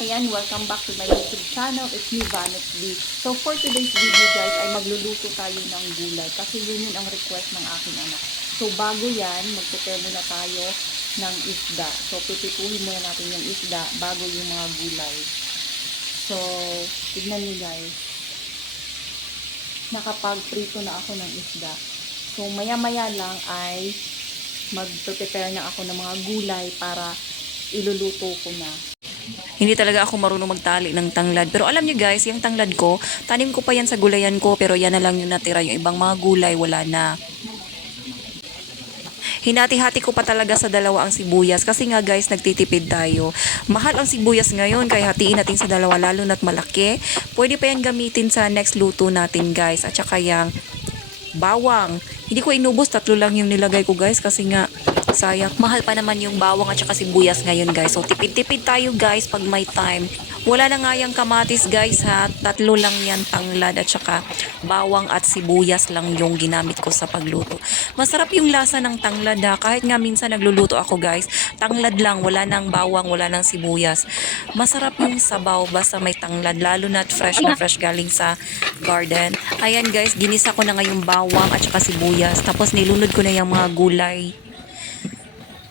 Ayan, welcome back to my YouTube channel. It's me, Vanet B. So for today's video guys, ay magluluto tayo ng gulay kasi yun ang request ng aking anak. So bago yan, mag-prepare muna tayo ng isda. So pipituhin muna natin yung isda bago yung mga gulay. So, tignan niyo guys. Nakapag-prito na ako ng isda. So maya-maya lang ay mag-prepare na ako ng mga gulay para iluluto ko na. Hindi talaga ako marunong magtali ng tanglad. Pero alam nyo guys, yung tanglad ko, tanim ko pa yan sa gulayan ko, pero yan na lang yung natira. Yung ibang mga gulay, wala na. Hinati-hati ko pa talaga sa dalawa ang sibuyas. Kasi nga guys, nagtitipid tayo. Mahal ang sibuyas ngayon, kaya hatiin natin sa dalawa, lalo na't malaki. Pwede pa yan gamitin sa next luto natin guys. At saka yung bawang. Hindi ko inubos, 3 lang yung nilagay ko guys, kasi nga sayang. Mahal pa naman yung bawang at saka sibuyas ngayon guys. So tipid-tipid tayo guys pag may time. Wala na nga yung kamatis guys ha. 3 lang yan, tanglad at saka bawang at sibuyas lang yung ginamit ko sa pagluto. Masarap yung lasa ng tanglad ha. Kahit nga minsan nagluluto ako guys, tanglad lang, wala nang bawang, wala nang sibuyas. Masarap yung sabaw basta may tanglad, lalo na fresh na fresh galing sa garden. Ayan guys, ginisa ko na nga yung bawang at saka sibuyas. Tapos nilunod ko na yung mga gulay.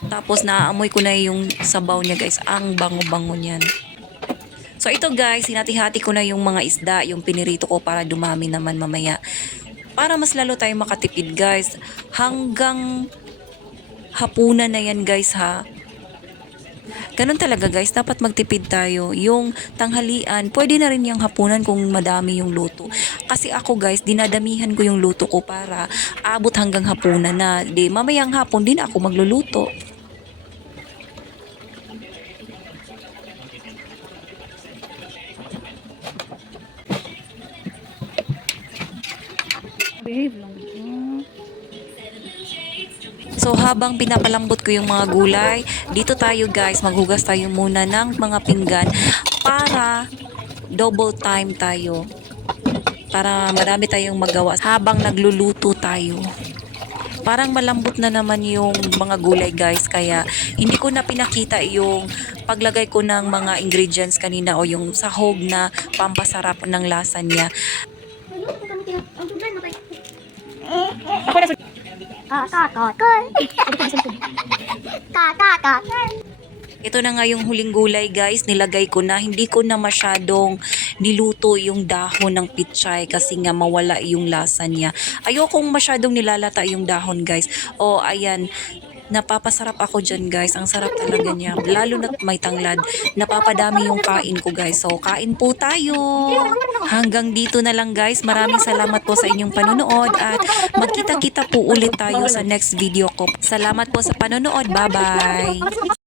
Tapos naaamoy ko na yung sabaw niya guys. Ang bango-bango niyan. So ito guys, hinati-hati ko na yung mga isda, yung pinirito ko para dumami naman mamaya. Para mas lalo tayo makatipid guys. Hanggang hapunan na yan guys ha. Ganun talaga guys, dapat magtipid tayo. Yung tanghalian, pwede na rin yung hapunan kung madami yung luto. Kasi ako guys, dinadamihan ko yung luto ko para abot hanggang hapunan na. Di mamayang hapon din ako magluluto. So habang pinapalambot ko yung mga gulay, dito tayo guys, maghugas tayo muna ng mga pinggan para double time tayo. Para marami tayong magawa habang nagluluto tayo. Parang malambot na naman yung mga gulay guys, kaya hindi ko na pinakita yung paglagay ko ng mga ingredients kanina o yung sahog na pampasarap ng lasa niya. Ito na nga yung huling gulay guys, nilagay ko na. Hindi ko na masyadong niluto yung dahon ng pichay kasi nga mawala yung lasa niya. Ayokong masyadong nilalata yung dahon guys. O ayan, napapasarap ako dyan guys. Ang sarap talaga niya. Lalo na may tanglad. Napapadami yung kain ko guys. So kain po tayo. Hanggang dito na lang guys. Maraming salamat po sa inyong panonood. At magkita-kita po ulit tayo sa next video ko. Salamat po sa panonood. Bye bye.